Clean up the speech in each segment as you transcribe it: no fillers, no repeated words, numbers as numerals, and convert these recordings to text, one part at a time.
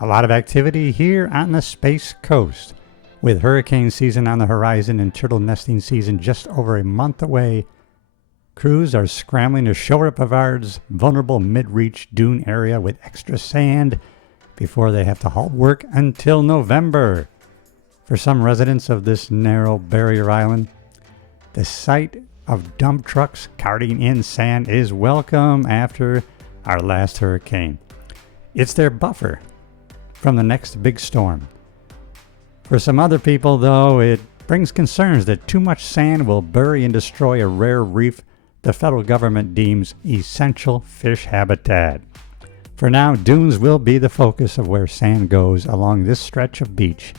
A lot of activity here on the Space Coast. With hurricane season on the horizon and turtle nesting season just over a month away, crews are scrambling to shore up Brevard's vulnerable mid-reach dune area with extra sand before they have to halt work until November. For some residents of this narrow barrier island, the sight of dump trucks carting in sand is welcome after our last hurricane. It's their buffer from the next big storm. For some other people, though, it brings concerns that too much sand will bury and destroy a rare reef the federal government deems essential fish habitat. For now, dunes will be the focus of where sand goes along this stretch of beach,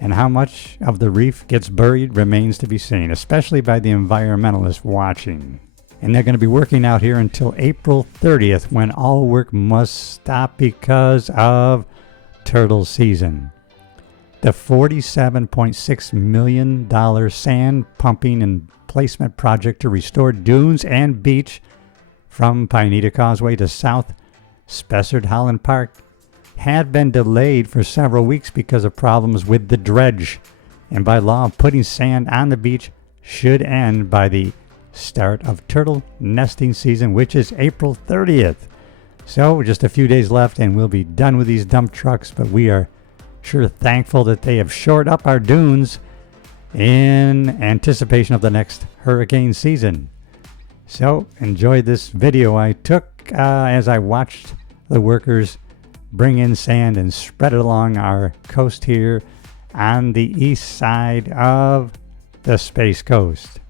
and how much of the reef gets buried remains to be seen, especially by the environmentalists watching. And they're going to be working out here until April 30th, when all work must stop because of turtle season. The $47.6 million sand pumping and placement project to restore dunes and beach from Pineda Causeway to South Spessard-Holland Park had been delayed for several weeks because of problems with the dredge. And by law, putting sand on the beach should end by the start of turtle nesting season, which is April 30th. So just a few days left and we'll be done with these dump trucks, but we are sure thankful that they have shored up our dunes in anticipation of the next hurricane season. So enjoy this video I took as I watched the workers bring in sand and spread it along our coast here on the east side of the Space Coast.